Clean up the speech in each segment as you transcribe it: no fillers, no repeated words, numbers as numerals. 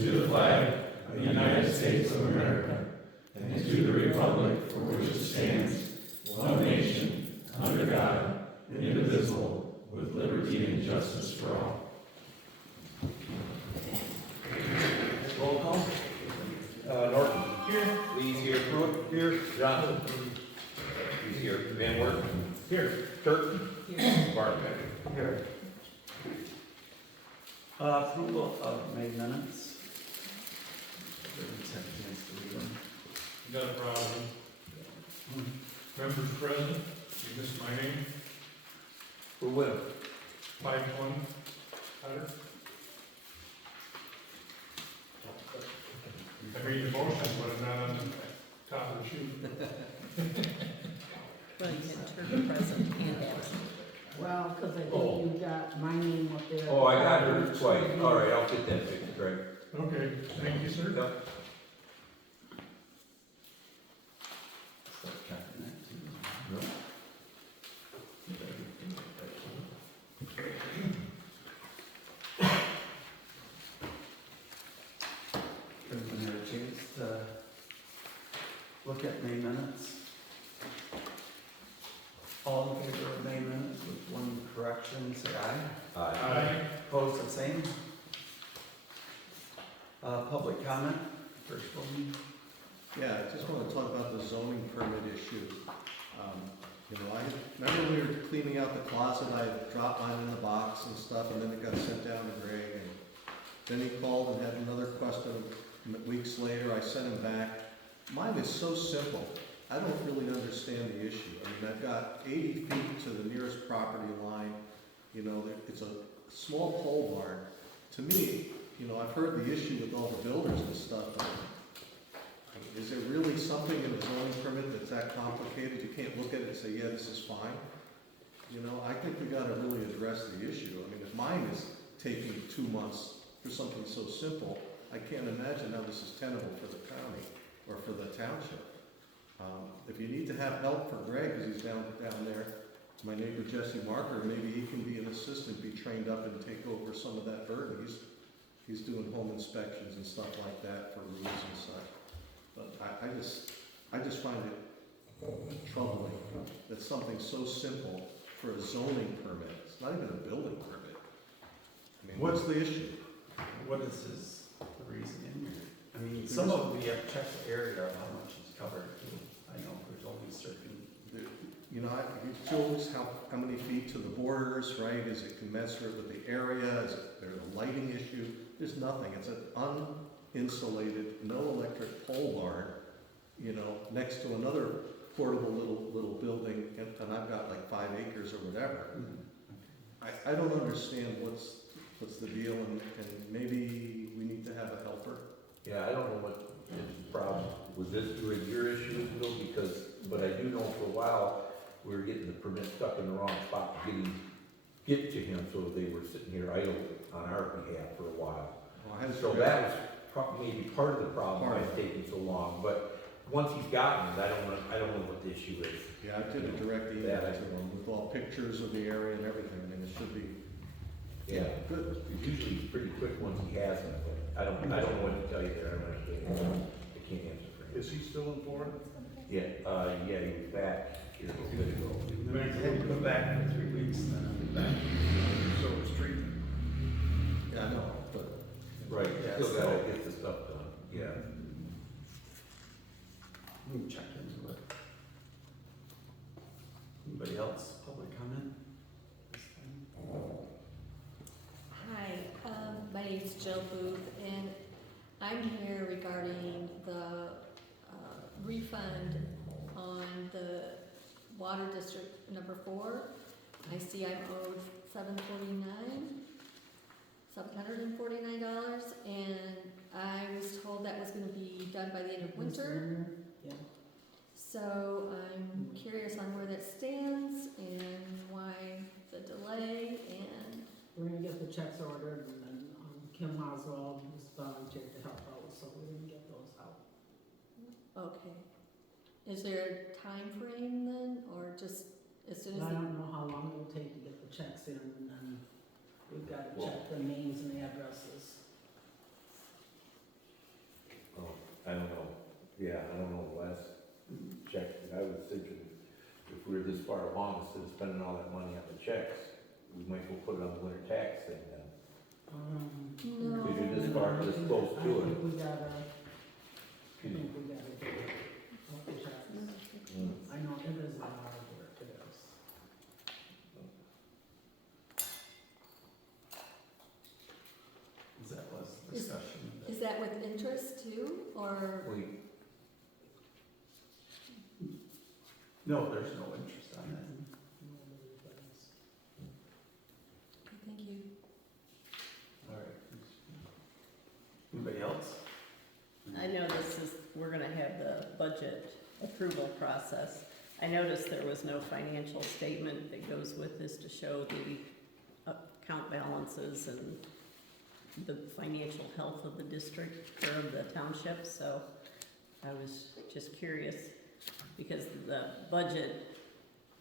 to the flag of the United States of America, and to the republic for which it stands, one nation, under God, indivisible, with liberty and justice for all. Roll call. Norton. Here. Lee's here. Pruitt. Here. Johnson. He's here. Van Wert. Here. Turk. Here. Barton. Here. Approval of May minutes. Everyone's had a chance to read them. You got a problem? Members present, you missed my name, For what? 520, Cutter. I made the motion, but I'm not on the top of the sheet. Well, you can turn present and absent. Well, because I think you got my name up there. Oh, I got her twice. All right, I'll get that fixed, right? Okay, thank you, sir. Yep. Start checking that too. Yep. Everyone had a chance to look at May minutes. All in favor of May minutes with one correction, say aye. Aye. Opposed, the same. Public comment, first one. Yeah, I just want to talk about the zoning permit issue. I remember we were cleaning out the closet, I dropped mine in the box and stuff, and then it got sent down to Greg, and then he called and had another question weeks later. I sent him back. Mine is so simple, I don't really understand the issue. I mean, I've got 80 feet to the nearest property line, it's a small pole barn. To me, I've heard the issue with all the builders and stuff, but is there really something in the zoning permit that's that complicated? You can't look at it and say, yeah, this is fine. I think we gotta really address the issue. I mean, if mine is taking 2 months for something so simple, I can't imagine how this is tenable for the county or for the township. If you need to have help for Greg, because he's down there, my neighbor Jesse Marker, maybe he can be an assistant, be trained up and take over some of that burden. He's doing home inspections and stuff like that for roofs and such. But I just find it troubling that something so simple for a zoning permit, it's not even a building permit. I mean, what's the issue? What is his reasoning? I mean, some of them we have checked the area of how much is covered. I know there's only certain. It shows how many feet to the borders, right? Is it commensurate with the area? Is there a lighting issue? There's nothing. It's an uninsulated, no electric pole barn, next to another portable little building, and I've got like 5 acres or whatever. I don't understand what's the deal, and maybe we need to have a helper. Yeah, I don't know what his problem, was your issue, Bill? But I do know for a while, we were getting the permit stuck in the wrong spot, get to him, so they were sitting here idle on our behalf for a while. So that was probably maybe part of the problem why it's taking so long, but once he's gotten it, I don't know what the issue is. Yeah, I did a direct email to him with all pictures of the area and everything, and it should be. Yeah, good. It's usually pretty quick once he has it, but I don't know what to tell you there. I can't answer for him. Is he still in Florida? Yeah, he was back here a little bit ago. I had to go back for 3 weeks and then I'll be back. So it's treatment. Yeah, I know, but. Right, Yeah, still so- gotta get the stuff done, yeah. We can check into it. Anybody else? Public comment? Hi, my name's Jill Booth, and I'm here regarding the refund on the Water District number 4. I see I'm owed $749, and I was told that was gonna be done by the end of winter. Yeah. So I'm curious on where that stands and why the delay, and We're gonna get the checks ordered, and then Kim Oswald was volunteered to help out, so we're gonna get those out. okay. Is there a time frame then, or just as soon as? I don't know how long it'll take to get the checks in, and then we've gotta check the names and the addresses. far along, instead of spending all that money on the checks, we might as well put it on the winter tax thing then. No. Because you're this far, this close I to think it. we gotta, I think we gotta do it. Up the checks. I know it is a lot of work, it is. That was the discussion. Is that with interest too, or? We, No, there's no interest on that. Thank you. All right. Anybody else? I know we're gonna have the budget approval process. I noticed there was no financial statement that goes with this to show the account balances and the financial health of the district, or of the township, so I was just curious, because the budget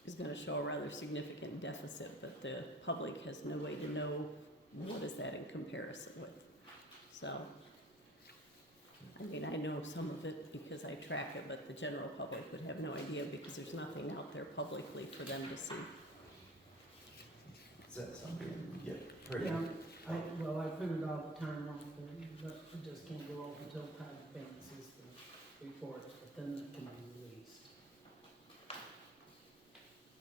is gonna show a rather significant deficit, but the public has no way to know what is that in comparison with. So, I mean, I know some of it because I track it, but the general public would have no idea because there's nothing out there publicly for them to see. Is that something we get? Yeah, I printed all the time off there, but I just can't go over until Todd balances the reports, but then it can be released.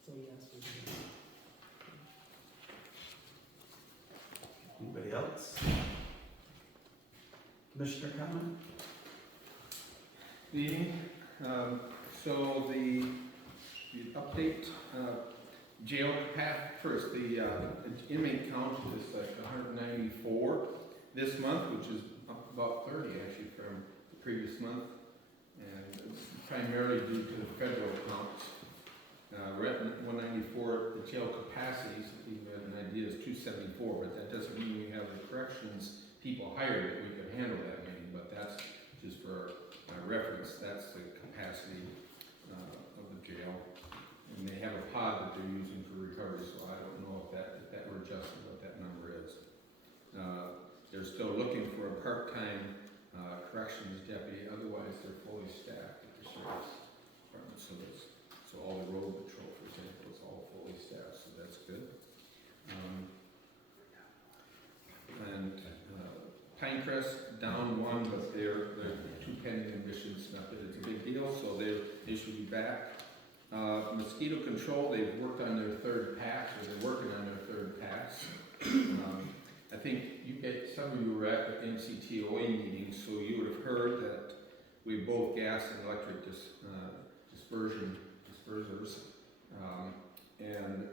So yes, we do. Anybody else? Commissioner comment? Meeting. So the update, jail first, the inmate count is like 194 this month, which is up about 30 actually from the previous month. And it's primarily due to the federal counts. We're at 194, the jail capacity, so you have an idea, is 274, but that doesn't mean we have the corrections people hired that we can handle that many, but that's just for reference, that's the capacity of the jail. And they have a pod that they're using for recovery, so I don't know if that were adjusted, what that number is. They're still looking for a part-time corrections deputy, otherwise they're fully staffed at the sheriff's department. So all the road patrol, for example, is all fully staffed, so that's good. And Pinecrest down one, but they're two pending admissions, not that it's a big deal, so they should be back. Mosquito control, they've worked on their third pass, or they're working on their third pass. I think some of you were at the MCTOA meeting, so you would have heard that we both gas and electric dispersers. And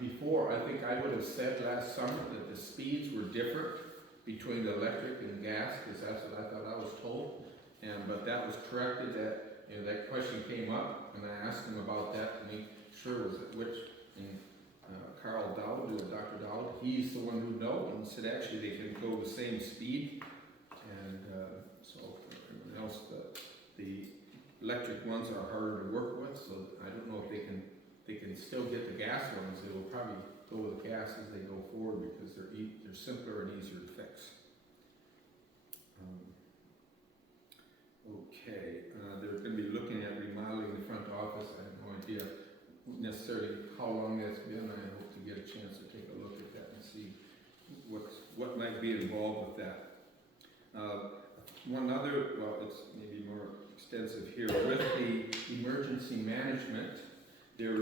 before, I think I would have said last summer that the speeds were different between the electric and gas, because that's what I thought I was told. But that was corrected, that question came up, and I asked him about that to make sure was it which, and Carl Dowd, or Dr. Dowd, he's the one who knows, and said actually they can go the same speed. And so for everyone else, the electric ones are harder to work with, so I don't know if they can still get the gas ones. They will probably go with gas as they go forward because they're simpler and easier to fix. Okay, they're going to be looking at remodeling the front office. I have no idea necessarily how long that's been. I hope to get a chance to take a look at that and see what might be involved with that. One other, well, it's maybe more extensive here, with the emergency management, they're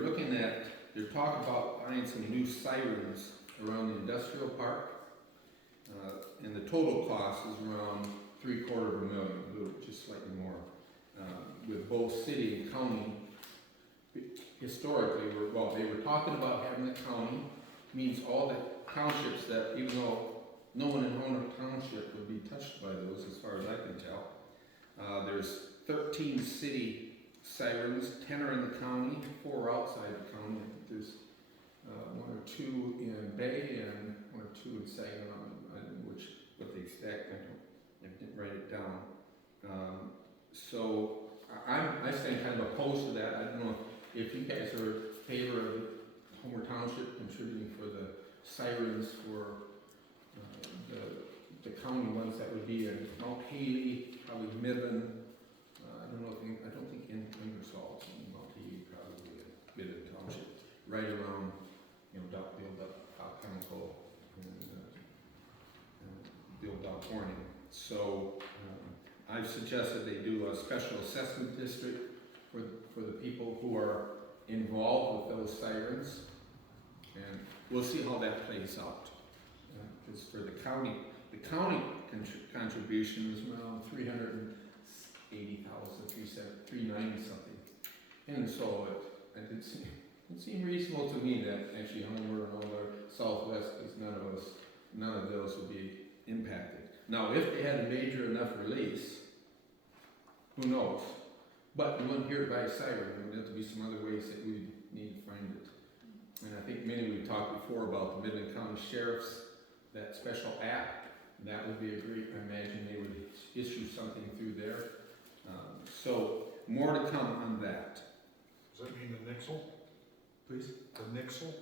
talking about buying some new sirens around the industrial park, and the total cost is around $750,000, just slightly more. With both city and county, historically, they were talking about having the county, means all the townships that, even though no one in Roanoke Township would be touched by those, as far as I can tell. There's 13 city sirens, 10 are in the county, 4 are outside the county. There's 1 or 2 in Bay and 1 or 2 in Saginaw. I don't know what the exact, I didn't write it down. So I stand kind of opposed to that. I don't know if you guys are in favor of Homer Township contributing for the sirens for the county ones. That would be in Mount Haley, probably Midland. I don't think Ingersoll, Mount Haley, probably Midland Township. right around, build up chemical and build up warning. So I've suggested they do a special assessment district for the people who are involved with those sirens. And we'll see how that plays out. Because for the county contribution is around 380,000, 390 something. And so it did seem reasonable to me that actually Homer and all our Southwest, because none of those would be impacted. Now, if they had a major enough release, who knows? But you wouldn't hear it by siren. There would have to be some other ways that we need to find it. And I think we've talked before about the Midland County Sheriff's, that special app. That would be a great, I imagine they would issue something through there. So more to come on that. Does that mean the Nixle? Please? The Nixle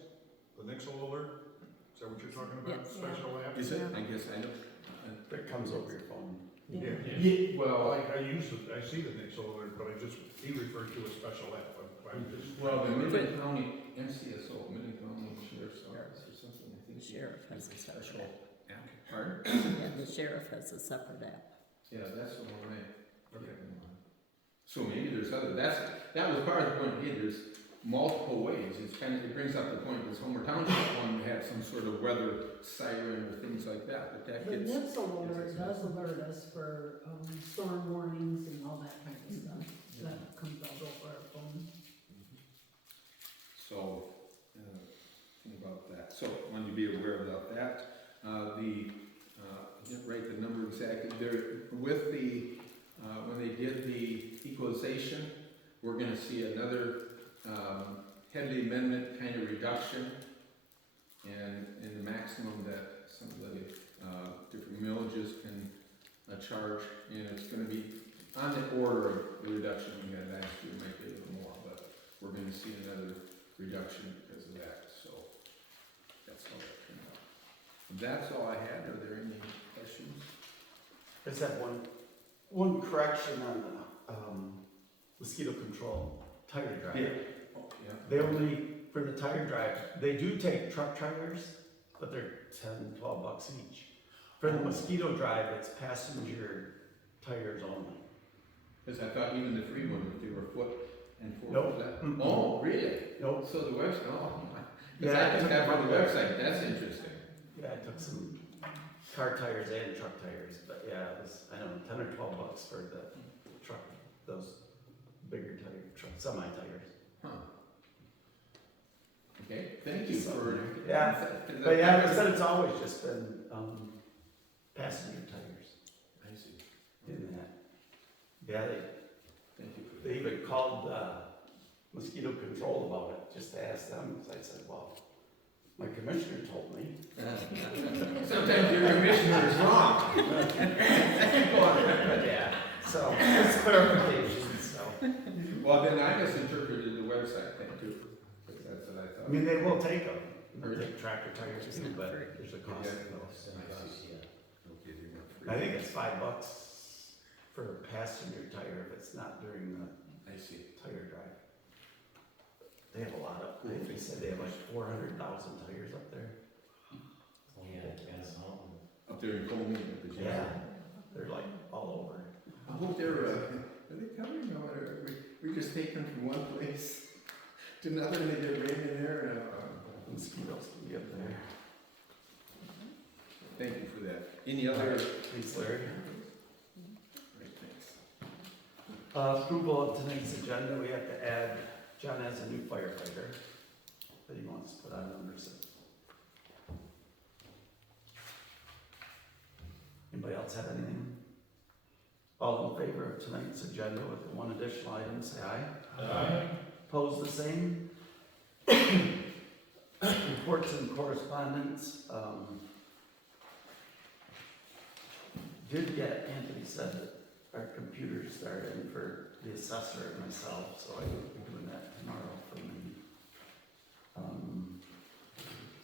alert? Is that what you're talking about? Yes. Special app? Is it? I guess I don't. That comes over your phone. Yeah. Well, I use it, I see the Nixle alert, but he referred to a special app. I'm just. well, the Midland County MCSO, Midland County Sheriff's Office or something, I think. The sheriff has a separate app. Pardon? Yeah, the sheriff has a separate app. Yeah, that's the one I. Okay. So maybe there's other, that was part of the point, hey, there's multiple ways, it brings up the point, does Homer Township want to have some sort of weather siren or things like that, but that The gets. NIPS alert does alert us for, storm warnings and all that kind of stuff. That comes out over our phone. So, think about that, so, want you to be aware about that. I didn't write the number exactly, there, with the, when they did the equalization, we're gonna see another, Headley Amendment kind of reduction, and in the maximum that some of the, different millages can, charge, and it's gonna be on the order of the reduction we had last year, might be a little more, but we're gonna see another reduction because of that, so that's how that turned out. That's all I had, are there any questions? I just have one correction on the, mosquito control tire drive. Oh, yeah. They only, for the tire drive, they do take truck tires, but they're $10-12 each. For the mosquito drive, it's passenger tires only. Because I thought even the free one, if they were foot and four Nope. flat. Mm-mm. Oh, really? Nope. So the website, oh, Yeah, because I I took took that it from from the there. website, that's interesting. Yeah, I took some car tires and truck tires, but yeah, it was, I don't know, $10 or $12 for the truck, those bigger tire, truck, semi-tires. Huh. Okay, thank you for. Yeah, but yeah, I said it's always just been, passenger tires I see. in that. Yeah, Thank you for they even called, mosquito control about it, just to ask them, because I said, well, my commissioner told me. that. Sometimes your commissioner is wrong. Yeah, so, it's clarification, so. Well, then I misinterpreted the website thing too, because that's what I I thought. mean, they will take them, they'll take tractor tires too, but there's a cost to those. I think it's $5 for a passenger tire if it's not during the I see. tire drive. They have a lot of, they said they have like 400,000 tires up there. Oh, yeah, Up there in Coleman at the gym. Yeah, they're like all over. I hope they're, are they coming or are we just taking from one place to another and they get rain in there and, Mosquitoes can be up there. thank you for that. Any other? Thanks, Larry. Great, thanks. Approval of tonight's agenda, we have to add, John has a new firefighter that he wants to put on number 6. Anybody else have anything? All in favor of tonight's agenda with the one additional item, say aye. Aye. Opposed, the same. Reports and correspondence, did get, Anthony said that our computers started for the assessor and myself, so I will be doing that tomorrow for me.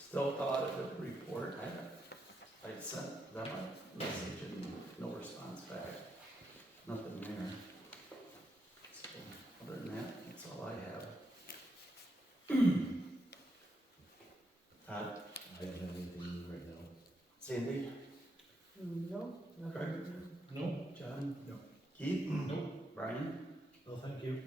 Still thought of the report, I sent them a message and no response back, nothing there. So, other than that, that's all I have. Sandy? No, Craig? nothing. No? John? No. Keith? Nope. Brian? No, thank you.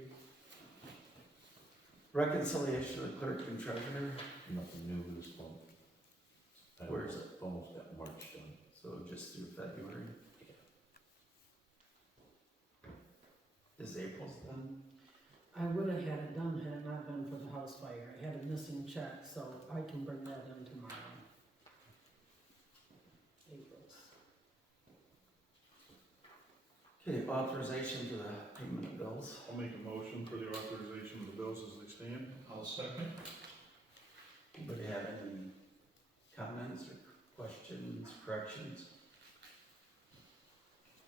Reconciliation of the clerk and treasurer, Nothing new this month. Where is it? Almost got March done. so just through February. Is April's done? I would have had it done had it not been for the house fire. I had a missing check, so I can bring that in tomorrow. April's. Okay, authorization to the payment of bills. I'll make a motion for the authorization of the bills as they stand. I'll second. Anybody have any comments or questions, corrections?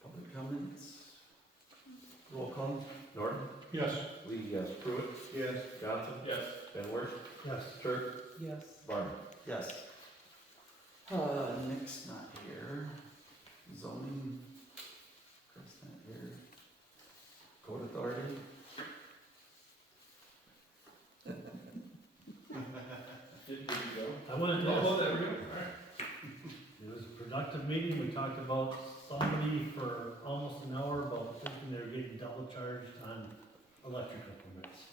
Public comments? Roll call? Norton? Yes. Lee, yes. Pruitt? Yes. Johnson? Yes. Van Wert? Yes. Turk? Yes. Barney? Yes. Nick's not here. Zoning. Chris not here. Code authority. Did you go? I went, Oh, yes. there we go. All right. It was a productive meeting. We talked about somebody for almost an hour about thinking they were getting double charged on electrical permits.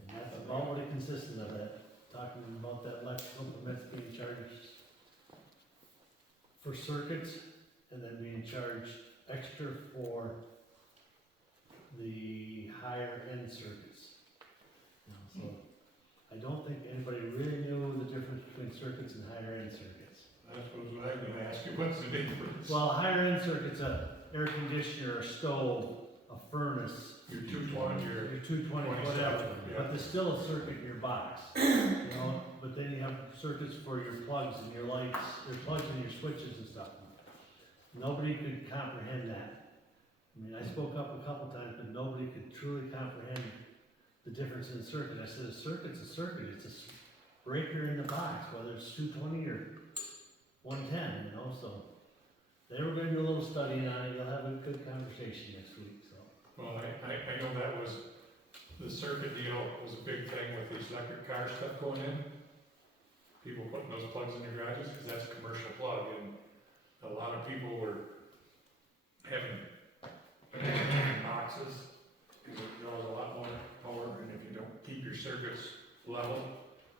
And that's about what it consisted of, that, talking about that electrical permits being charged for circuits and then being charged extra for the higher end circuits. You know, so I don't think anybody really knew the difference between circuits and higher end circuits. That's what I was gonna ask you, what's the difference? Well, a higher end circuit's a air conditioner, a stove, a furnace, Your 220, your 220, 27, whatever, yeah. but there's still a circuit in your box. You know, but then you have circuits for your plugs and your lights, your plugs and your switches and stuff. Nobody could comprehend that. I mean, I spoke up a couple times, but nobody could truly comprehend the difference in a circuit. I said, a circuit's a circuit, it's a breaker in the box, whether it's 220 or 110, you know, so. They were gonna do a little study on it, you'll have a good conversation next week, so. Well, I know that was, the circuit deal was a big thing with these electric car stuff going in. People putting those plugs in their garages, because that's a commercial plug, and a lot of people were having boxes, because it draws a lot more power, and if you don't keep your circuits level,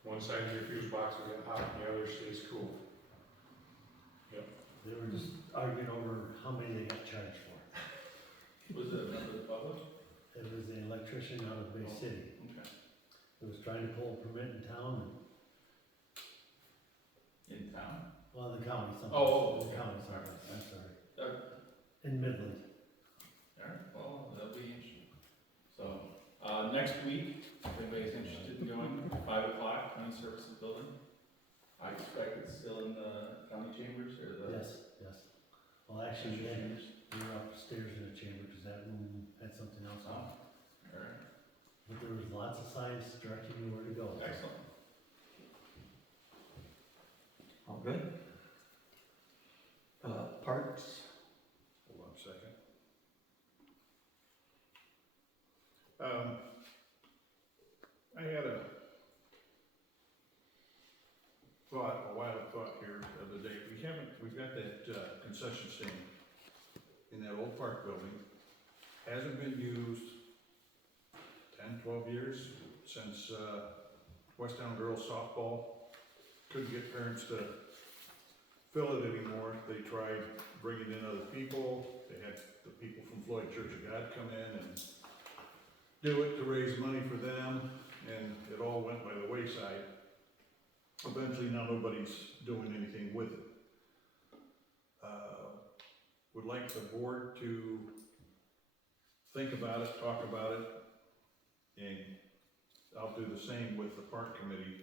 one side of your fuse box will get hot, and the other stays cool. They were just arguing over how many they got charged for. Was it a member of the public? It was the electrician out of Bay City, Okay. who was trying to pull a permit in town, and, In town? well, the county, something. Oh, The okay. county, sorry, I'm sorry. Uh, In Midland. Alright, well, that'll be interesting. So, next week, if anybody's interested in going, 5 o'clock, county services building. I expect it's still in the county chambers or the. Yes, yes. Well, actually, then, we were upstairs in the chamber, because that room had something else on. Alright, But there was lots of signs directing you where to go. excellent. All good? Parks? Hold on a second. I had a wild thought here the other day. We've got that concession stand in that old park building. Hasn't been used 10, 12 years since Westtown Girls Softball couldn't get parents to fill it anymore. They tried bringing in other people. They had the people from Floyd Church of God come in and do it to raise money for them, and it all went by the wayside. Eventually, now nobody's doing anything with it. Would like the board to think about it, talk about it, and I'll do the same with the park committee.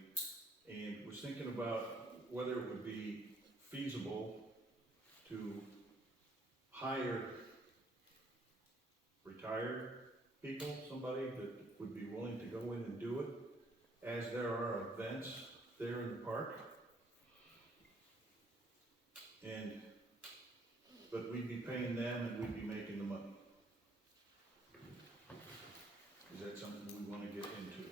And was thinking about whether it would be feasible to hire retired people, somebody that would be willing to go in and do it, as there are events there in the park. But we'd be paying them and we'd be making the money. Is that something we wanna get into?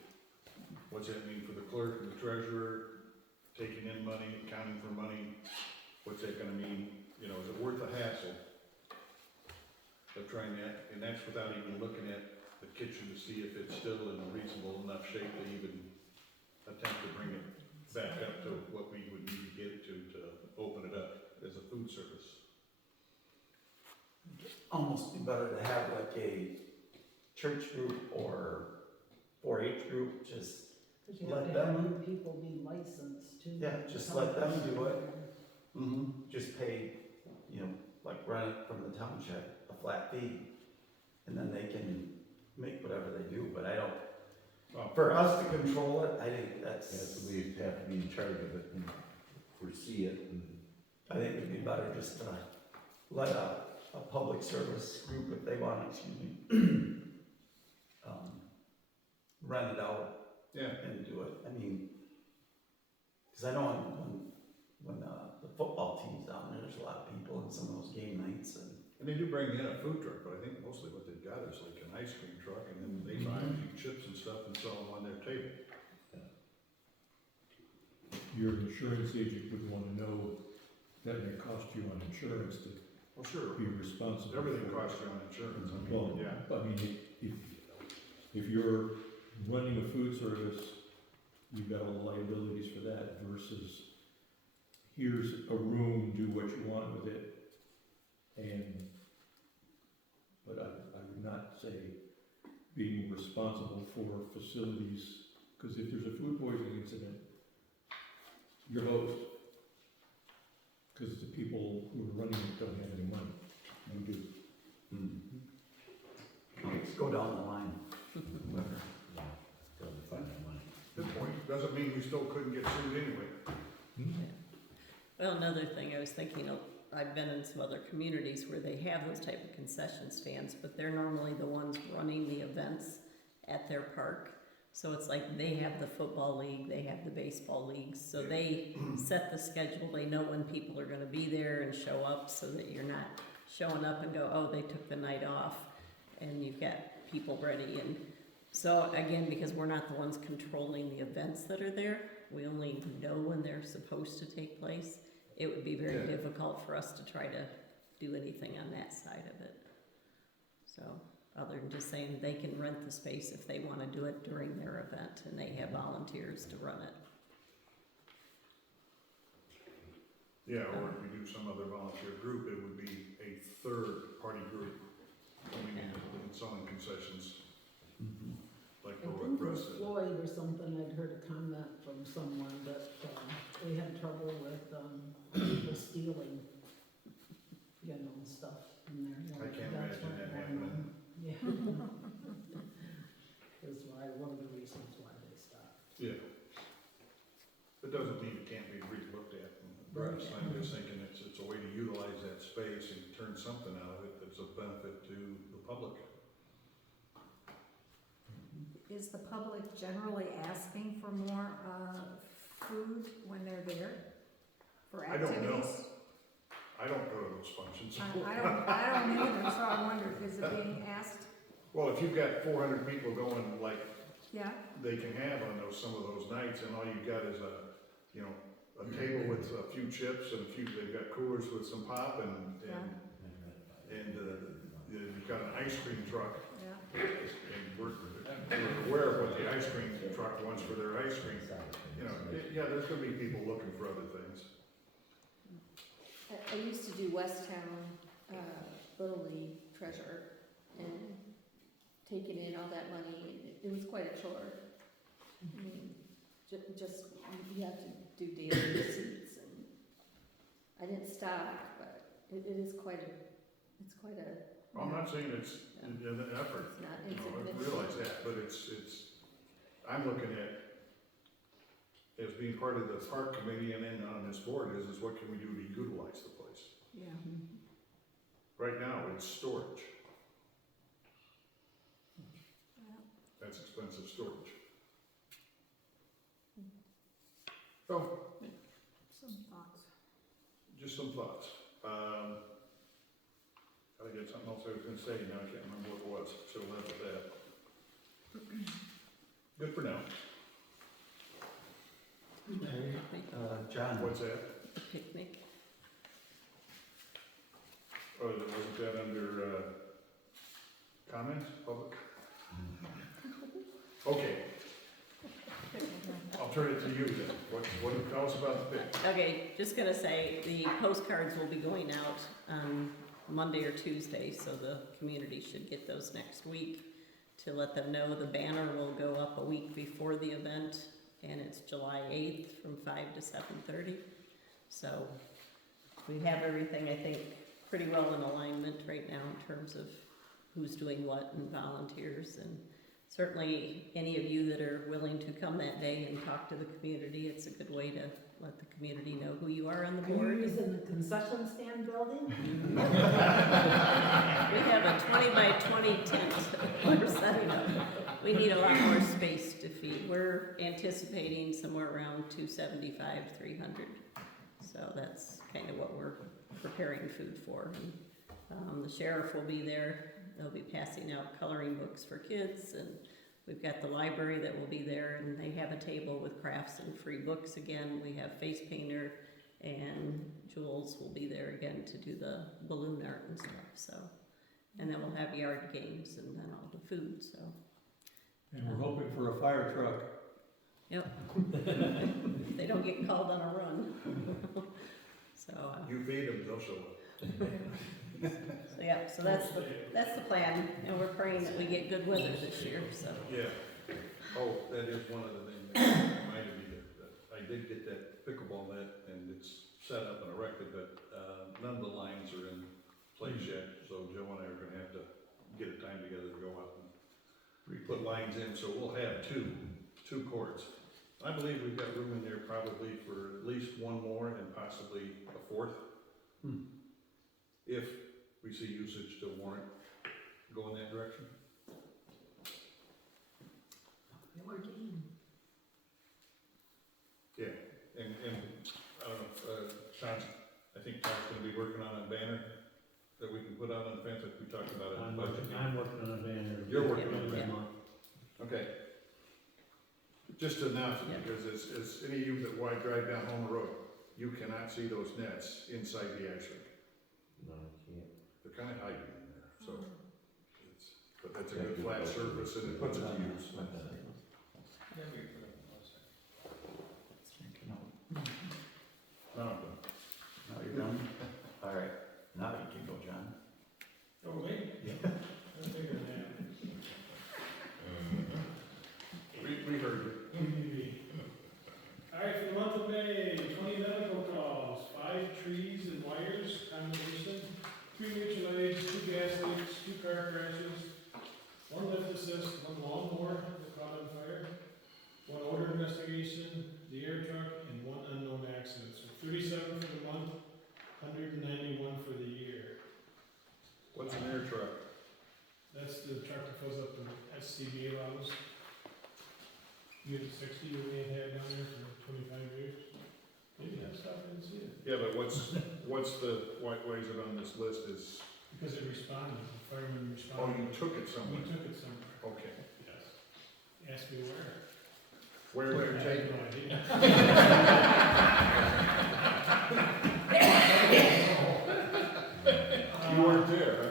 What's that mean for the clerk and the treasurer, taking in money, accounting for money? trying that, and that's without even looking at the kitchen to see if it's still in reasonable enough shape to even attempt to bring it back up to what we would need to get it to open it up as a food service. Almost be better to have like a church group or 4-H group, just, Cause you Let have to have them- other people be licensed too. Yeah, just let them do it. Just pay, you know, like rent it from the township, a flat fee, and then they can make whatever they do, but I don't, Well, for us to control it, I think that's, Yes, we have to be in charge of it and foresee it and. I think it'd be better just to let a public service group, if they want, rent it out yeah, and do it. I mean, cause I know when the football team's down there, there's a lot of people in some of those game nights and. and they do bring in a food truck, but I think mostly what they've got is like an ice cream truck, and then they buy a few chips and stuff and sell them on their table. Your insurance agent would wanna know that it cost you on insurance to Well, sure, be responsible. everything for it. costs you on insurance, I Well, mean, yeah. I mean, if you're running a food service, you've got all the liabilities for that versus here's a room, do what you want with it. But I would not say being responsible for facilities, cause if there's a food poisoning incident, you're host. Cause the people who are running it don't have any money, you do. Let's go down the line. Whoever. Doesn't find that money. Good point, doesn't mean we still couldn't get sued anyway. Well, another thing I was thinking, I've been in some other communities where they have those type of concession stands, but they're normally the ones running the events at their park. So it's like they have the football league, they have the baseball leagues, so they set the schedule, they know when people are gonna be there and show up, so that you're not showing up and go, oh, they took the night off, and you've got people ready. And so again, because we're not the ones controlling the events that are there, we only know when they're supposed to take place. It would be very difficult for us to try to do anything on that side of it. So, other than just saying they can rent the space if they wanna do it during their event, and they have volunteers to run it. Yeah, or if we do some other volunteer group, it would be a third party group coming in and selling concessions, like I for what think Russ with said. Floyd or something, I'd heard a comment from someone that, we had trouble with, people stealing, you know, stuff in there. I can't That's imagine what that one- happening. Yeah. Is why, one of the reasons why they stopped. Yeah. It doesn't mean it can't be re-looked at. Russ, I'm just thinking it's a way to utilize that space and turn something out of it that's of benefit to the public. Is the public generally asking for more food when they're there for I don't know. activities? I don't go to those functions. I don't either, so I wonder, is it being asked? Well, if you've got 400 people going like Yeah, they can have on some of those nights, and all you've got is a table with a few chips and they've got coolers with some pop and you've got an ice cream truck, yeah. and we're aware of what the ice cream truck wants for their ice cream. There's gonna be people looking for other things. I used to do West Town, Little League treasurer, and taking in all that money, it was quite a chore. I mean, just, you have to do daily receipts, and I didn't stock, but it is quite a, I'm not saying it's an effort, it's not I insignificant. realize that, but I'm looking at as being part of the park committee and then on this board is what can we do to utilize the place? Yeah. Right now, it's storage. Yeah. That's expensive storage. So, Some thoughts. just some thoughts. I got something else I was gonna say, now I can't remember what it was, so we'll have with that. Good for now. John, What's that? The picnic. Oh, wasn't that under, Comments, public? Okay. I'll turn it to you then. What, tell us about the bid. Okay, just gonna say, the postcards will be going out on Monday or Tuesday, so the community should get those next week to let them know. The banner will go up a week before the event, and it's July 8th from 5 to 7:30. So we have everything, I think, pretty well in alignment right now in terms of who's doing what and volunteers, and certainly any of you that are willing to come that day and talk to the community, it's a good way to let the community know who you are on the Are you board. using the concession stand building? We have a 20 by 20 tent we're setting up. We need a lot more space to feed. We're anticipating somewhere around 275, 300. So that's kind of what we're preparing food for. And, the sheriff will be there. They'll be passing out coloring books for kids, and we've got the library that will be there, and they have a table with crafts and free books again. We have face painter, and Jules will be there again to do the balloon art and stuff. So, and then we'll have yard games and then all the food. So, And we're hoping for a fire truck. yep. If they don't get called on a run. So. You feed them, they'll show up. So yeah, so that's the plan, and we're praying that we get good weather this year, so. Yeah. Oh, that is one of the things that reminded me that I did get that pickleball net and it's set up and erected, but none of the lines are in place yet. So Joe and I are gonna have to get a time together to go out and put lines in. So we'll have two courts. I believe we've got room in there probably for at least one more and possibly a fourth. If we see usage to warrant go in that direction. Yeah, and I don't know, Sean, I think Tom's gonna be working on a banner that we can put out on the fence, like we talked about it in the budget. I'm working on a banner. You're working on a Every banner. month. Okay. Just to announce it, because as any of you that drive down Homer Road, you cannot see those nets inside the ice rink. No, I can't. They're kind of hiding in there, so but that's a good flat surface and it puts it to use. Jonathan. Now you're done? All right, now you can go, John. Oh, me? Yeah. I'm figuring that. We heard you. All right, for the month of May, 20 medical calls, 5 trees and wires combination, 3 mutual aids, 2 gas leaks, 2 car crashes, 1 lift assist, 1 lawnmower that caught on fire, 1 odor investigation, the air truck, and 1 unknown accident. So 37 for the month, 191 for the year. What's an air truck? That's the truck that fills up the SCBA levels. Unit 60 that we had down there for 25 years. Maybe that's stuff I didn't see it. Yeah, but why is it on this list is, Because it responded, the firemen oh, responded. you took it We somewhere? took it somewhere, Okay. yes. Ask me where. Where did you I take have it? no idea. You weren't there, huh?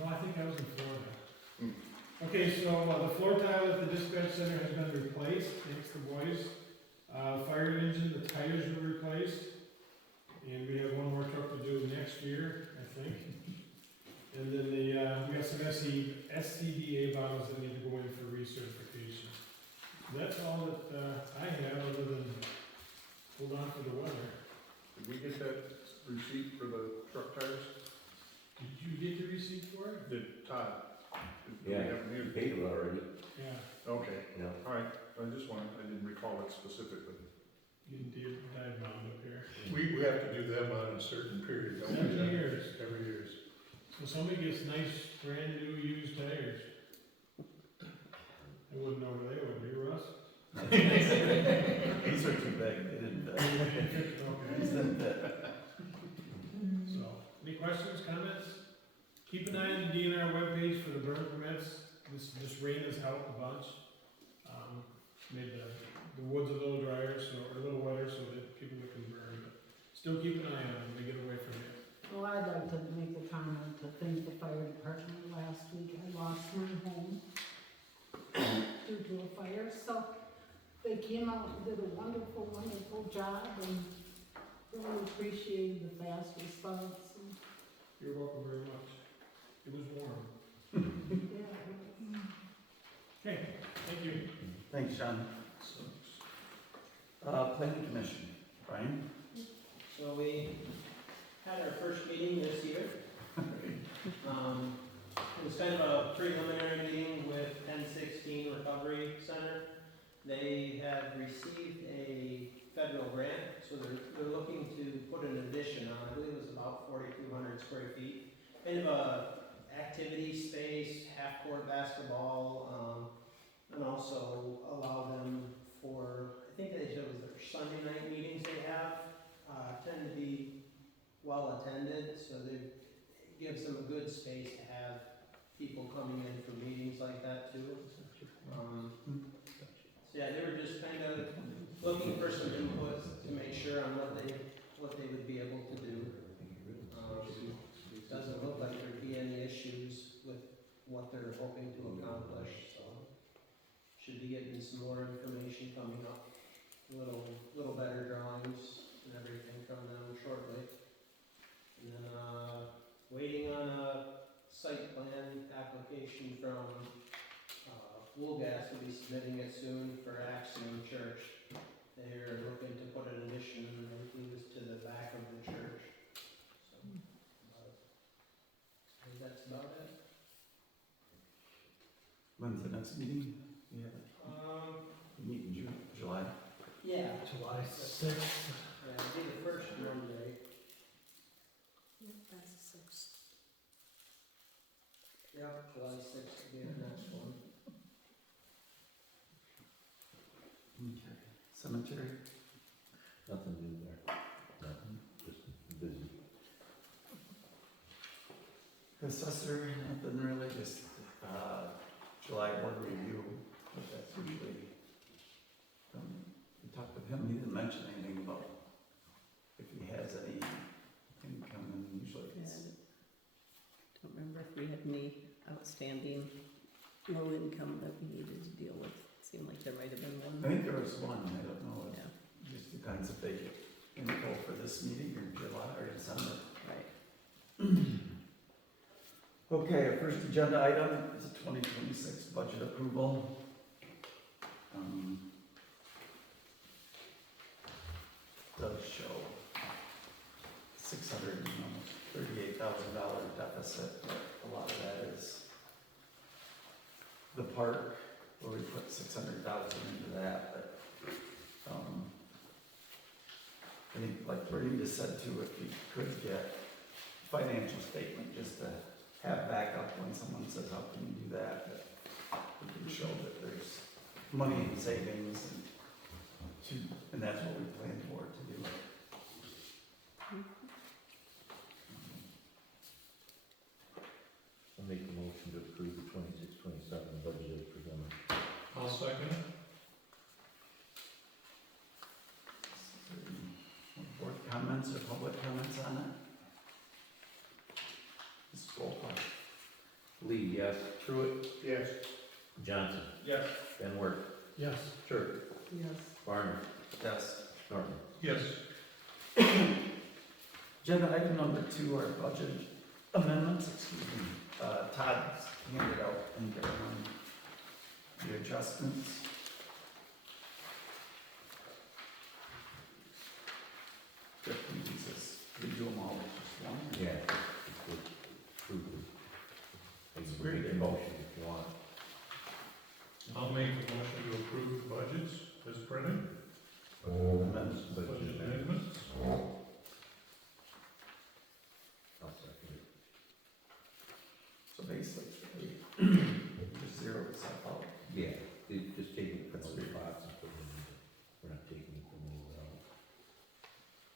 No, I think I was in Florida. Okay, so the floor tile at the dispatch center has been replaced, thanks to boys. Fire engine, the tires were replaced. And we have 1 more truck to do next year, I think. And then we have some SCBA bottles that need to go in for recertification. That's all that I have, other than hold on for the weather. Did we get that receipt for the truck tires? Did you get the receipt for it? Did Todd? Did we Yeah, have it you here? paid it already. Yeah, Okay, Yeah. all right. I just wanted, I didn't recall it specifically. getting dive bombed up here. We have to do them on a certain period, don't we? 7 years. Every year. So somebody gets nice, brand new used tires. I wouldn't know where they would be, Russ. These are too big, they didn't fit. Okay. These didn't fit. So, any questions, comments? Keep an eye on the DNR webpage for the burn permits. This rain has helped a bunch. Made the woods a little drier, or a little wetter, so that people can burn. But still keep an eye on them, they get away from you. Well, I'd like to make a comment to thank the fire department last week. I They came out and did a wonderful, wonderful job, and really appreciated the fast response. And, You're welcome very much. It was warm. yeah, it was. Okay, thank you. Thanks, John. Planning Commission, Brian? So we had our first meeting this year. It was kind of a preliminary meeting with 1016 Recovery Center. They have received a federal grant, so they're looking to put an addition on. I believe it was about 4,200 square feet. Kind of a activity space, half-court basketball, and also allow them for, I think they said it was their Sunday night meetings they have, tend to be well attended, so it gives them a good space to have people coming in for meetings like that too. So yeah, they were just kind of looking for some input to make sure on what they would be able to do. Doesn't look like there'd be any issues with what they're hoping to accomplish, so should be getting some more information coming up. Little better drawings and everything from them shortly. And then waiting on a site plan application from Woolgas. Will be submitting it soon for Axiom Church. They're looking to put an addition, I believe it's to the back of the church. So, I think that's about it. When's the next meeting? Yeah. We meet in June, July. Yeah. July 6th. Yeah, it'll be the first Monday. Yep, that's the sixth. Yep, July 6th will be the next one. Okay. Cemetery? Nothing new there. Nothing, just busy. Assessor, nothing really, just, July board review, but that's usually, we talked with him, he didn't mention anything about if he has any income, and usually it's. Don't remember if we had any outstanding low income that we needed to deal with. Seemed like there might have been I one. think there was one, I don't know, it Yeah, just depends if they get info for this meeting or July or December. right. Okay, our first agenda item is a 2026 budget approval. Does show $638,000 deficit, but a lot of that is the park, where we put 600,000 into that, but, I think, like Bernita said too, if you could get financial statement, just to have backup when someone says, how can you do that? That we can show that there's money in savings and that's what we plan for to do. I'll make the motion to approve the 26-27 budget as presented. I'll second it. Board comments or public comments on it? This roll call. Lee, yes. Truitt? Yes. Johnson. Yes. Van Wert. Yes. Church. Yes. Barner. Yes. Norton. Yes. Agenda item number 2 are budget amendments, excuse me. Todd's handed out and the adjustments. If we do them all, it's just one. Yeah. Approve it. It's You can weird. make a motion if you want. I'll make the motion to approve the budgets as printed. Amendments. Budget amendments. I'll second it. So basically, just zero itself out. Yeah, they just take it from other spots and put it in there. We're not taking it from anywhere else.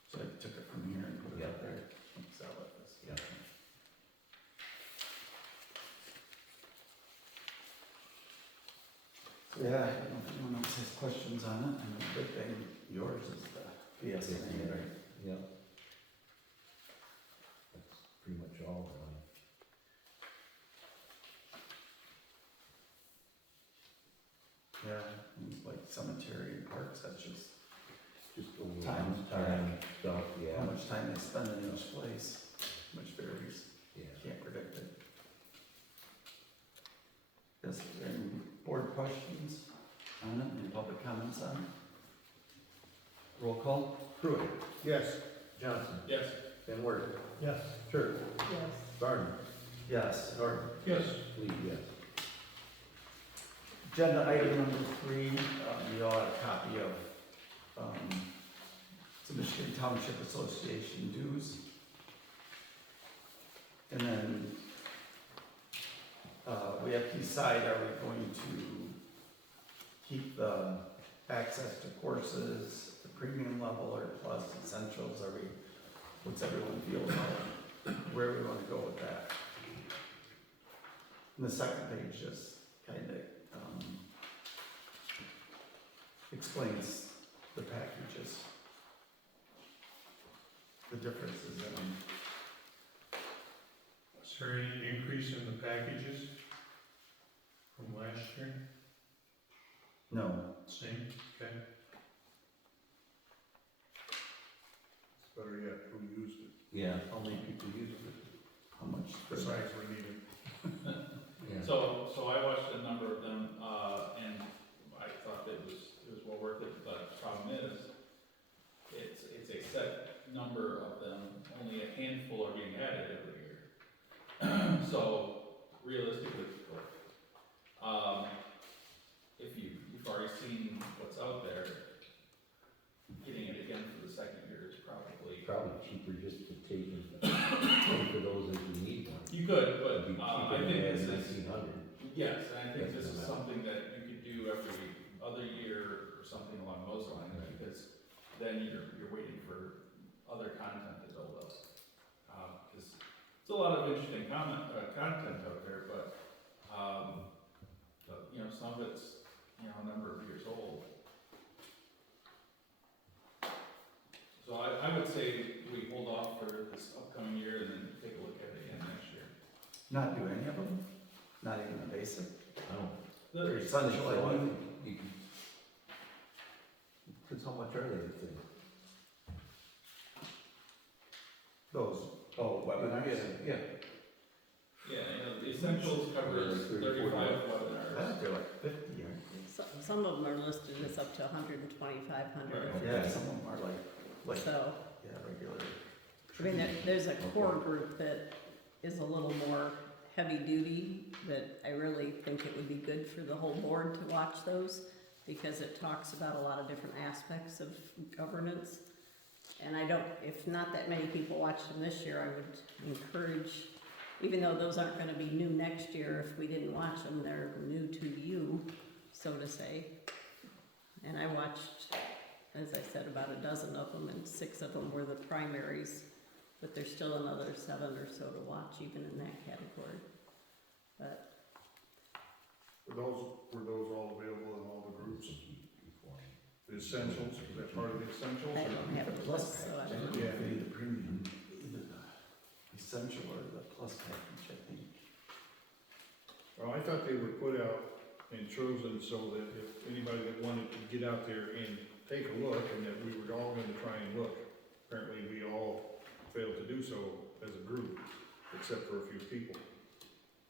So I took it from here and put it up there. Sell it. Yeah. So yeah, I don't know if anyone else has questions on it, and the good thing, yours is the BSNA, right? Yeah. That's pretty much all, really. Yeah, and it's like cemetery, time, stuff, yeah. How much time they spend in each place, which varies, Yeah. can't predict it. Yes, is there any board questions on it, any public comments on it? Roll call? Pruitt, Yes. Johnson, Yes. Van Wert, Yes. Turk, Yes. Gardner, Yes. Gordon, Yes. Lee, yes. Agenda item number 3, you all have a copy of, the Michigan Township Association dues. And then, we have to decide, are we going to keep the access to courses, the premium level, or plus essentials, are we, what's everyone feel about it? Where we wanna go with that? And the second page just kinda, explains the packages, the differences in them. Is there any increase in the packages from last year? No, Same, okay. It's better yet, who used it, Yeah, how many people use it? how much? besides Renita. Yeah. So I watched a number of them, and I thought that it was well worth it, but the problem is, it's a set number of them, only a handful are being added every year. So realistically, if you've already seen what's out there, getting it again for the second year is probably. Probably cheaper just to take and pay for those as you need one. You could, but It'd be I cheaper think than this is, 1900. yes, and I think Yes, this is no matter. something that you could do every other year or something along those lines, because then you're waiting for other content to build up. Because it's a lot of interesting content out there, but, you know, some of it's, you know, a number of years old. So I would say we hold off for this upcoming year and then take a look at it again next year. Not do any of them? Not even the basic? I don't. They're essential, I mean, You can. Cause how much are they, this thing? those, oh, webinars? Yeah. Yeah, you know, the essentials covers 35 I webinars. think they're like 50, aren't Some of them are listed as up to 125, 150. they? Yeah, some of them are like, So, yeah, regular. I mean, there's a core group that is a little more heavy duty, that I really think it would be good for the whole board to watch those, because it talks about a lot of different aspects of governance. And I don't, if not that many people watched them this year, I would encourage, even though those aren't gonna be new next year, if we didn't watch them, they're new to you, so to say. And I watched, as I said, about a dozen of them, and 6 of them were the primaries, but there's still another 7 or so to watch, even in that category. But Were those all available in all the groups? The essentials, is that part of the essentials? I or- don't have a Plus list, so I package, don't I know. don't know, the premium, either the essential or the plus package, I think. Well, I thought they were put out and chosen so that if anybody that wanted to get out there and take a look, and that we were all gonna try and look. Apparently, we all failed to do so as a group, except for a few people.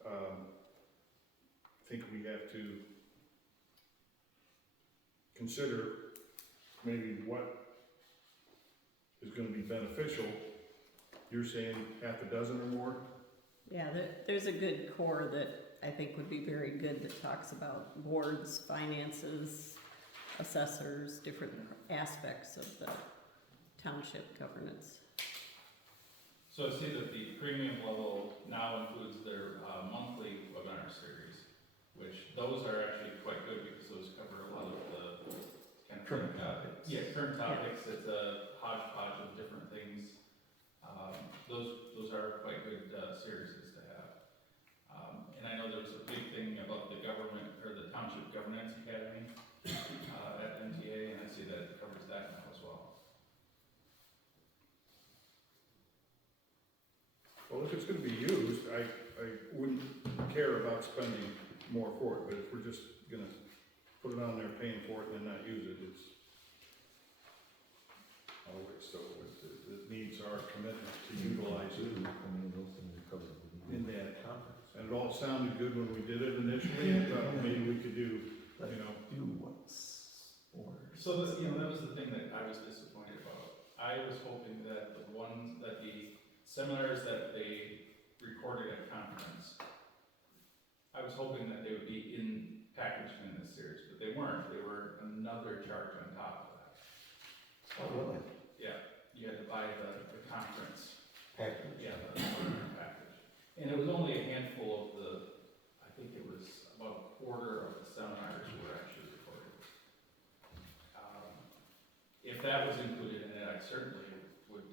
I think we have to consider maybe what is gonna be beneficial. You're saying half a dozen or more? Yeah, there's a good core that I think would be very good, that talks about boards, finances, assessors, different aspects of the township governance. So I see that the premium level now includes their monthly webinar series, which those are actually quite good, because those cover a lot of the kind of Current topics. Yeah, current topics. It's a hodgepodge of different things. Those are quite good series to have. And I know there was a big thing about the government, or the Township Governance Academy at MTA, and I see that it covers that now as well. Well, if it's gonna be used, I wouldn't care about spending more for it, but if we're just gonna put it on there, paying for it and then not use it, it's, always, so it needs our commitment to utilize it in that conference. And it all sounded good when we did it initially, I thought maybe we could do, you know. Do what's or. So that, that was the thing that I was disappointed about. I was hoping that the seminars that they recorded at conference, I was hoping that they would be packaged in this series, but they weren't. They were another charge on top of that. Oh, really? Yeah, you had to buy the conference. Package? Yeah, the package. And it was only a handful of I think it was about a quarter of the seminars were actually recorded. If that was included in it, I certainly would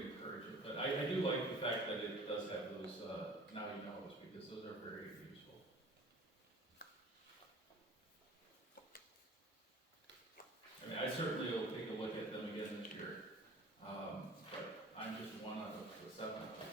encourage it. But I do like the fact that it does have those now you knows, because those are very useful. I mean, I certainly will take a look at them again this year, but I'm just one out of the 7 of us.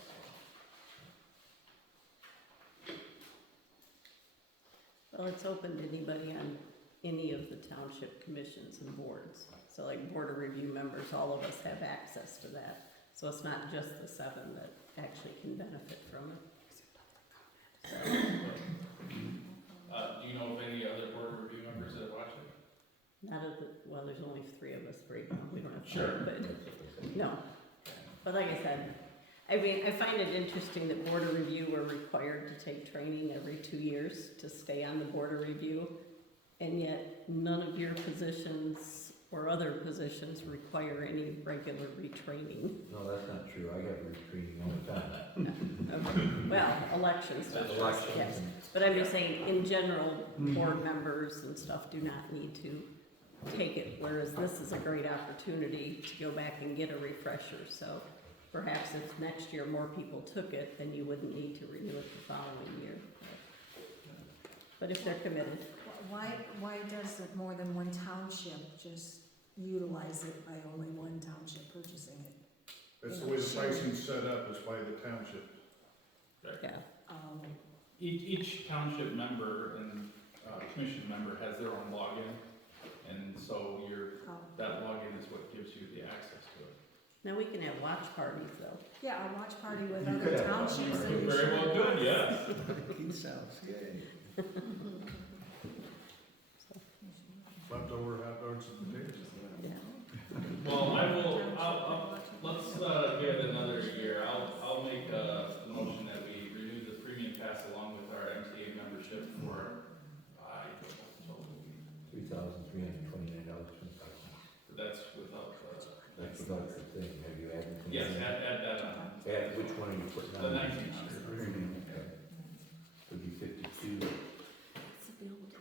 Well, it's open to anybody on any of the township commissions and boards. So like board of review members, all of us have access to that. So it's not just the 7 that actually can benefit from it. Do you know of any other board review members that watch it? Not of the, well, there's only 3 of us right now, we don't have Sure. five, but, no. But like I said, I mean, I find it interesting that board of review were required to take training every 2 years to stay on the board of review, and yet none of your positions or other positions require any regular retraining. No, that's not true, I got retraining all the time. Okay. Well, elections stuff. Elections. Yes. But I'm just saying, in general, board members and stuff do not need to take it, whereas this is a great opportunity to go back and get a refresher. So perhaps if next year more people took it, then you wouldn't need to renew it the following year. But if they're committed. Why does it more than one township just utilize it by only one township purchasing it? That's the way the pricing's set up, is by the township. Yeah. Each township member and commission member has their own login, and so that login is what gives you the access to it. Now we can have watch parties though. Yeah, a watch party with You other could have townships. one. and You very well could, yes. He sounds good. Leftover hot dogs and potatoes. Yeah. Well, let's give it another year. I'll make a motion that we renew the premium pass along with our MTA membership for, I don't know, $3,329.25. but that's without That's without the thing, have you added? yes, add that on. Add, which one are you putting The on? 1900. Okay. Would be 52,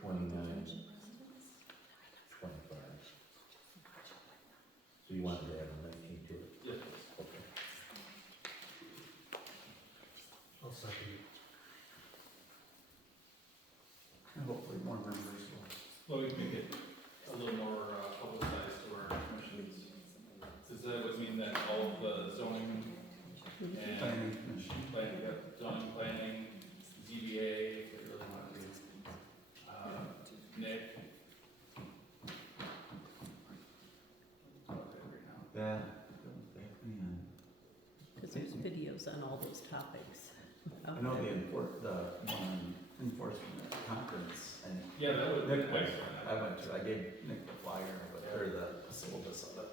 29, 25. So you wanted to add a 19 to it? Yes. Okay. I'll second it. And hopefully more members will. Well, we can make it a little more publicized to our commissions. Does that would mean that all of the zoning and Planning commission. zoning, planning, ZBA, if they really want to, Nick. Yeah. Because there's videos on all those topics. I know the enforcement conference, and Yeah, that would be Nick went, excellent. I gave Nick the flyer, or the syllabus of it.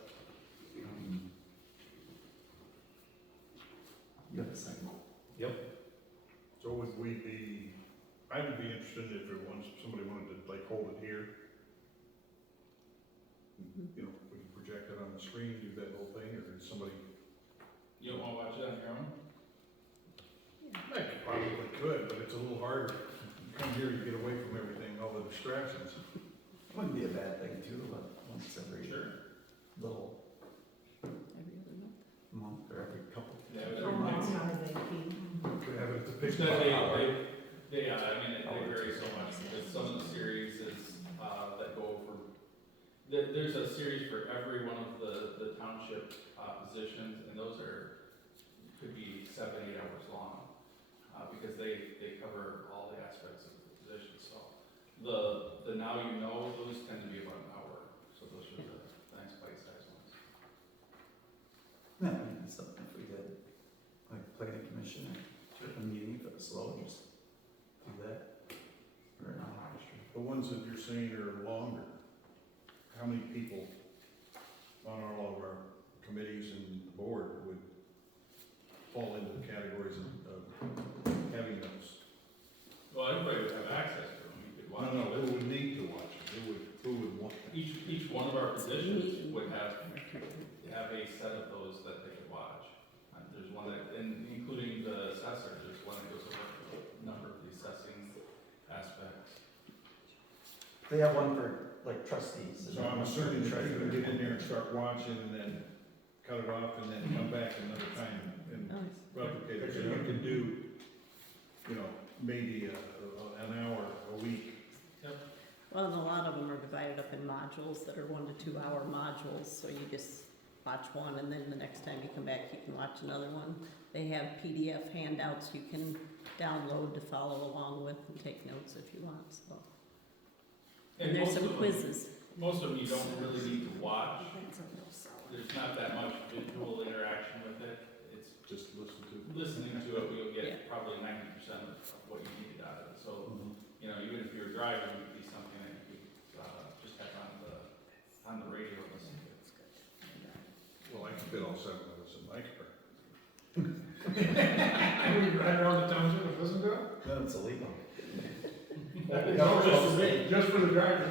You have a second? So would we be, I would be interested if somebody wanted to like hold it here. You know, we can project it on the screen, do that whole thing, or is somebody, You don't want to watch it on your own? I probably could, but it's a little harder. You come here, you get away from everything, all the distractions. Wouldn't be a bad thing too, but once every little Every other month. month or every couple. Yeah, How long are they keep? Could have it at the They, picture. I mean, they vary so much, because some of the series is, that go over, there's a series for every one of the township, positions, and those could be 7-8 hours long, because they cover all the aspects of the position, so. The now you know, those tend to be about an hour, so those are the nice bite-sized ones. Yeah, I mean, it's something if we did, like planning commission, or a meeting, if it was slow, just do that. Or an hour, sure. The ones that you're saying are longer, how many people on all of our committees and the board would fall into the categories of having those? Well, everybody would have access to them, you could watch. No, who would need to watch it? Who would want that? Each one of our positions would have a set of those that they could watch. There's one that, and including the assessor, there's one that goes over a number of the assessing aspects. They have one for like trustees. So I'm assuming that you can get in there and start watching and then cut it off and then come back another time and replicate it. So you can do, you know, maybe an hour a week. Well, and a lot of them are divided up in modules that are 1 to 2 hour modules, so you just watch one and then the next time you come back, you can watch another one. They have PDF handouts you can download to follow along with and take notes if you want, so. And there's some quizzes. Most of them you don't really need to watch. There's not that much visual interaction with it. It's Just listening to it, you'll get probably 90% of what you needed out of it. So, you know, even if you're driving, it would be something that you could just have on the radio and listen to. Well, I can fit all 7 of us in my car. We ride around the township and listen to it? Then it's illegal. No, just for me, just for the driver.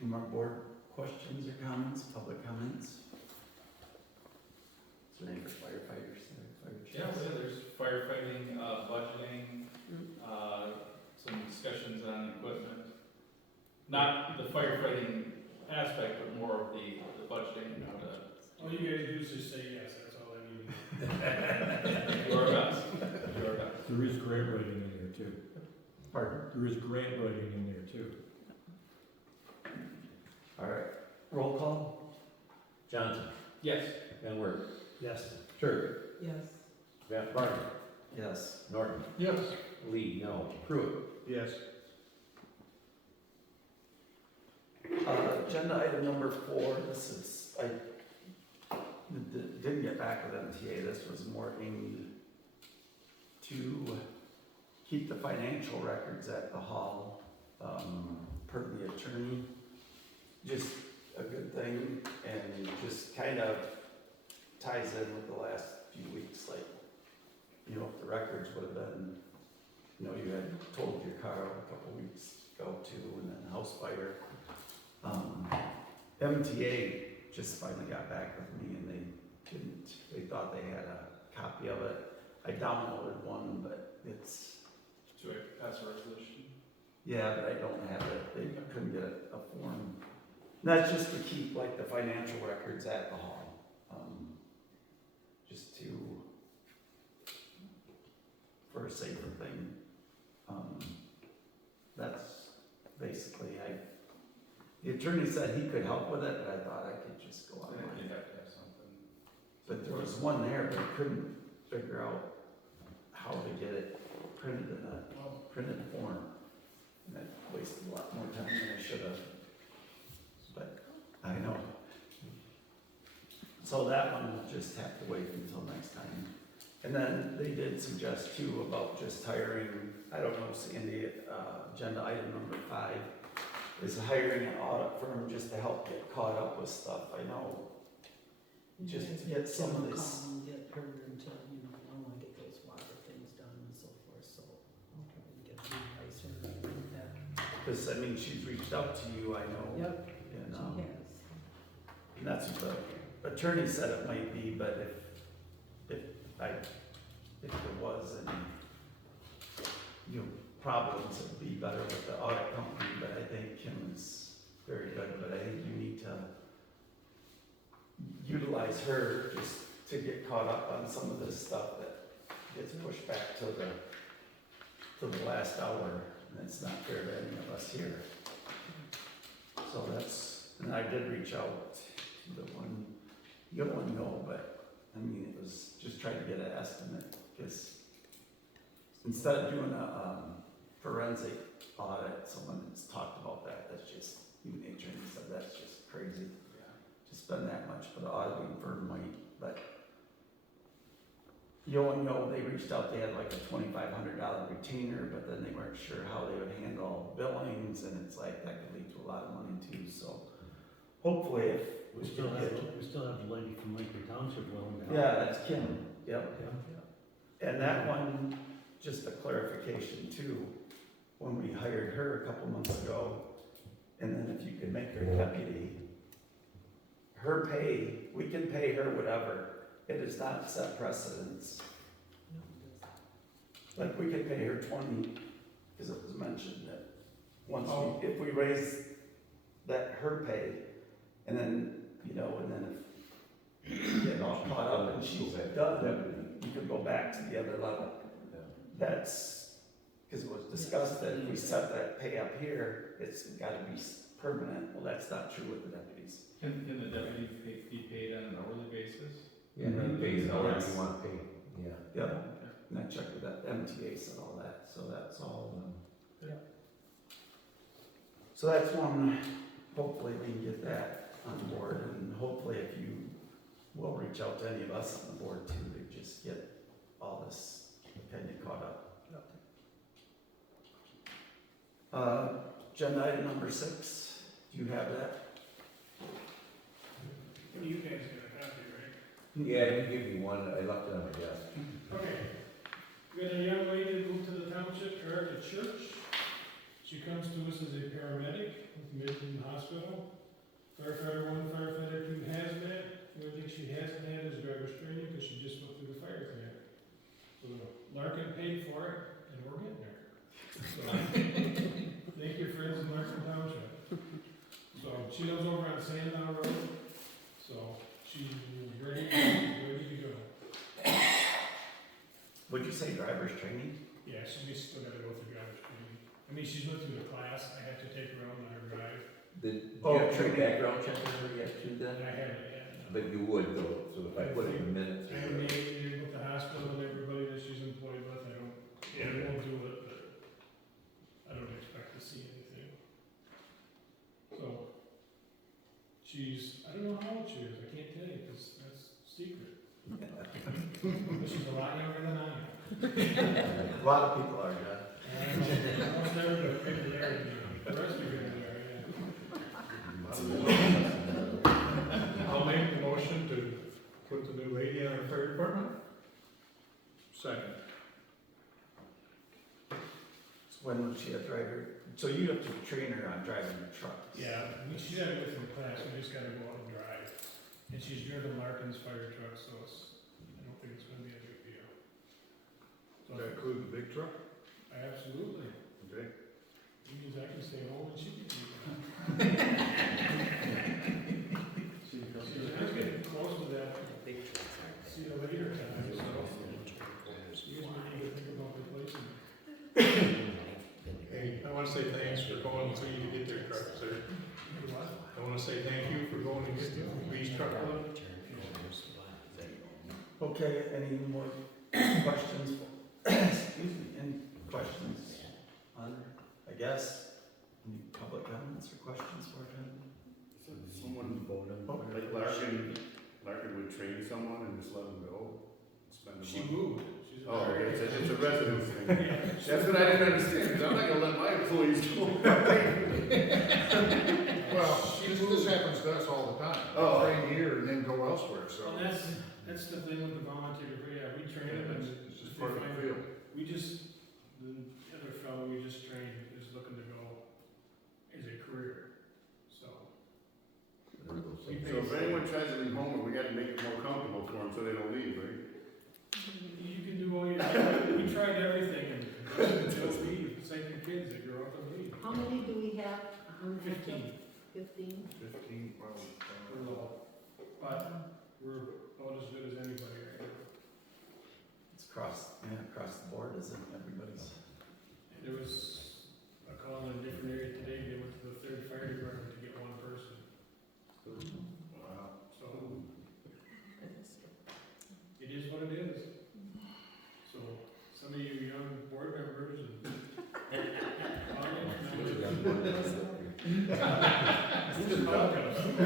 Any more board questions or comments, public comments? Is there any for firefighters? Fire Yeah, chiefs? there's firefighting, budgeting, some discussions on equipment. Not the firefighting aspect, but more of the budgeting and how to. All you gotta do is just say yes, that's all I need. Do our best, do our best. There is grant writing in there too. Pardon? There is grant writing in there too. All right, roll call? Johnson, Yes. Van Wert, Yes. Sure, Yes. Van Barney, Yes. Norton, Yes. Lee, no, Pruitt. Yes. Agenda item number 4, this is, I didn't get back with MTA, this was more aimed to keep the financial records at the hall, per the attorney. Just a good thing, and just kind of ties in with the last few weeks, like, you know, if the records would have been, you know, you had told your car a couple weeks ago too, and then house fire. MTA just finally got back with me and they thought they had a copy of it. I downloaded one, but it's, To pass a resolution. yeah, but I don't have it, they couldn't get a form. And that's just to keep like the financial records at the hall, just for a safer thing. That's basically, the attorney said he could help with it, but I thought I could just go I online. think you'd have to have something. But there was one there, but I couldn't figure out how to get it printed in a printed form. And I wasted a lot more time than I should have. But I know. So that one will just have to wait until next time. And then they did suggest too about just hiring, I don't know, Sandy, agenda item number 5 is hiring an audit firm just to help get caught up with stuff. I know, just to get some of this. Call and get her into, you know, I wanna get those water things done and so forth, so I'll try and get the advice or anything like that. Because, I mean, she's reached out to you, I know. Yep, And, she has. and that's what the attorney said it might be, but if there was any, you know, problems, it'd be better with the audit company, but I think Kim is very good, but I think you need to utilize her just to get caught up on some of this stuff that gets pushed back to the last hour, and it's not fair to any of us here. So that's, and I did reach out to the one, you don't know, but, I mean, it was just trying to get an estimate, because instead of doing a forensic audit, someone has talked about that, that's just, even the attorney said that spend that much, but the auditing firm might, but you only know they reached out, they had like a $2,500 retainer, but then they weren't sure how they would handle billings, and it's like, that could lead to a lot of money too, so hopefully if We still have the lady from Lakewood Township willing to help. Yeah, that's Kim, yep. Yeah. And that one, just a clarification too, when we hired her a couple months ago, and then if you could make her deputy, her pay, we can pay her whatever, it is not set precedence. Like, we could pay her 20, because it was mentioned that once we, if we raise that, her pay, and then, you know, and then if you get all caught up and she's done, you could go back to the other level. That's, because it was discussed that if we set that pay up here, it's gotta be permanent. Well, that's not true with the deputies. Can the deputy be paid on an hourly basis? Yeah, he pays however Yes. you want paid, yeah. Yep, and I checked with that, MTA said all that, so that's all. So that's one, hopefully we can get that on board, and hopefully if you will reach out to any of us on the board too, to just get all this kind of caught up. Agenda item number 6, do you have that? You guys got a copy, right? Yeah, you give me one, I left it on my desk. Okay. We got a young lady that moved to the township, or to church. She comes to us as a paramedic with Midland Hospital. Firefighter 1, firefighter 2 hazmat. The only thing she hasn't had is driver's training because she just went through the fire clinic. So Larkin paid for it, and we're getting there. So, thank you, friends in Larkin Township. So she lives over on Sandown Road. So she's ready to go. Would you say driver's training? Yeah, she's still gotta go through driver's training. I mean, she's went through the class, I have to take her out and let her drive. Did you have to background check her yet too then? I haven't yet. But you would though, so if I put it in minutes. I haven't made with the hospital and everybody that she's employed with, I won't do it, but I don't expect to see anything. So, I don't know how old she is, I can't tell you, because that's secret. But she's a lot younger than I am. A lot of people are, John. Almost everybody, maybe there, the rest of you are there, yeah. I'll make the motion to put the new lady on our fire department. Second. So when would she have driver? So you have to train her on driving the trucks. Yeah, she's had it with in class, we just gotta go out and drive. And she's driven Larkin's fire truck, so I don't think it's gonna be a big deal. So, That include the big truck? absolutely. Okay. It means I can stay home and she can do that. See, I'm getting close to that. See you later time, so. Excuse me, I need to think about replacing it. Hey, I wanna say thanks for going so you to get their truck, sir. I wanna say thank you for going to get these truck load. Okay, any more questions? Excuse me, any questions on, I guess, any public comments or questions for him? Someone, like Larkin would train someone and just let them go? Spend the She money? moved. She's a Oh, very- it's a residence thing. Yeah. That's what I didn't understand, because I'm not gonna let my employees go. Well, this happens to us all the time. Oh. Train here and then go elsewhere, so. Well, that's the thing with the volunteer, yeah, we train them and It's just part of the field. we just, the other fellow we just trained is looking to go as a career, so. we So if anyone tries to leave home, we gotta make it more comfortable for them so they don't leave, right? You can do all your, we tried everything and they'll leave, it's like your kids, they grow up and leave. How many do we have? 15. 15? 15, well, We're low, but we're about as good as anybody right now. It's across the board, isn't everybody's? There was a call in a different area today, they went to the 3rd fire department to get one person, wow. so. It is what it is. So, some of you young board members and. audience members, welcome. I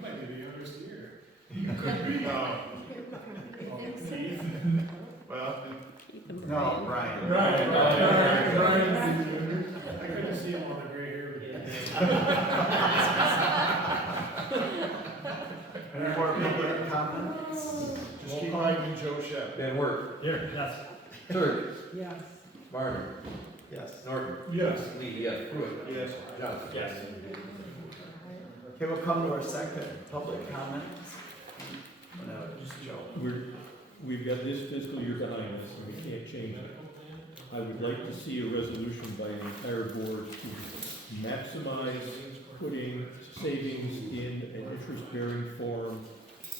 might be the youngest here. You think so? Well, Keep no, Brian. Brian. I couldn't see him on the gray hair. Any more public comments? Just keep writing Joe Shep. Van Wert, Here, yes. Turner, Yes. Martin, Yes. Norton, Yes. Lee, yes, Pruitt. Yes. Johnson. Yes. Okay, we'll come to our second public comments. No, just Joe. We've got this fiscal year behind us, and we can't change it. I would like to see a resolution by the entire board to maximize putting savings in an interest-bearing form,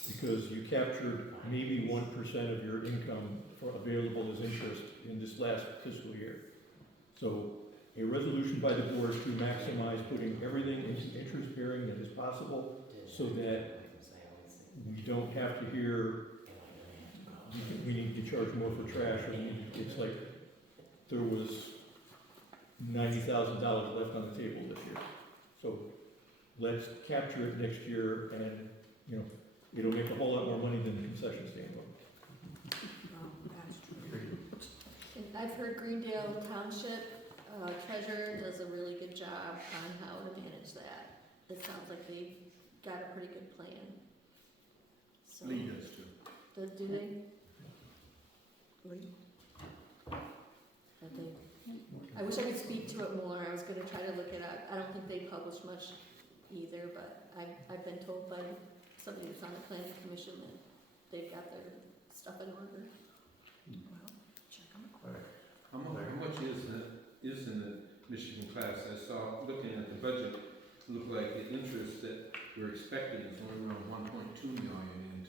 because you captured maybe 1% of your income for available as interest in this last fiscal year. So a resolution by the board to maximize putting everything into interest-bearing that is possible, so that we don't have to hear we need to charge more for trash, or it's like there was $90,000 left on the table this year. So let's capture it next year, and, you know, it'll make a whole lot more money than the concession stand will. And I've heard Greendale Township treasurer does a really good job on how to manage that. It sounds like they've got a pretty good plan. So, Lee does too. do they? Lee? I wish I could speak to it more. I was gonna try to look it up. I don't think they publish much either, but I've been told by somebody that's on the planning commission that they've got their stuff in order. How much is in the Michigan class? I saw, looking at the budget, it looked like the interest that we're expecting is only around 1.2 million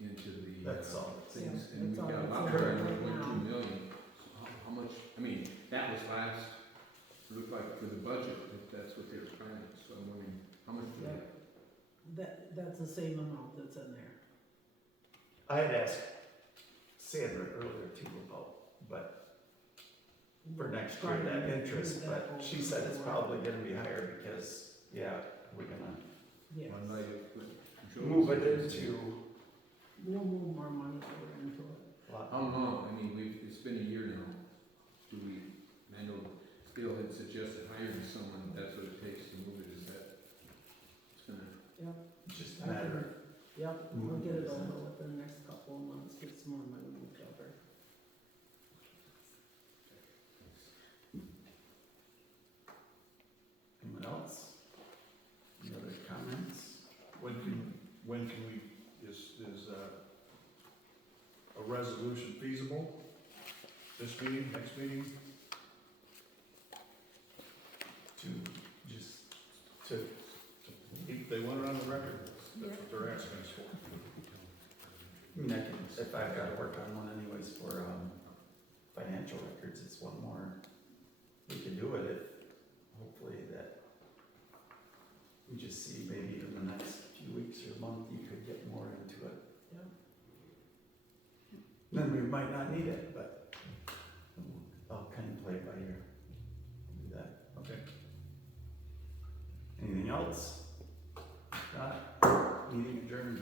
into the That's all. things. Yeah, And we've that's got a all lot that's more in than right 1.2 now. million. So how much, I mean, that was last, it looked like for the budget, that's what they were planning. So I'm wondering, how much do they? That's the same amount that's in there. I had asked Sandra earlier too but for next year, that interest, but she said it's probably gonna be higher because, we're gonna Yes. One night it would- move it into. We'll move more money over into it. How long? I mean, it's been a year now. I know Bill had suggested hiring someone, that's what it takes to move it, is that it's gonna. Just a matter. Yep, we'll get it over within the next couple of months, get some more money to cover. Anyone else? Any other comments? When can we, is a resolution feasible? This meeting, next meeting? They want it on the record, that's what they're asking us for. I mean, if I've gotta work on one anyways for, financial records, it's one more. We can do it if, hopefully that, we just see maybe in the next few weeks or month, you could get more into it. Yep. Then we might not need it, but I'll kind of play it by ear. Do that. Okay. Anything else? If not, meeting adjourned.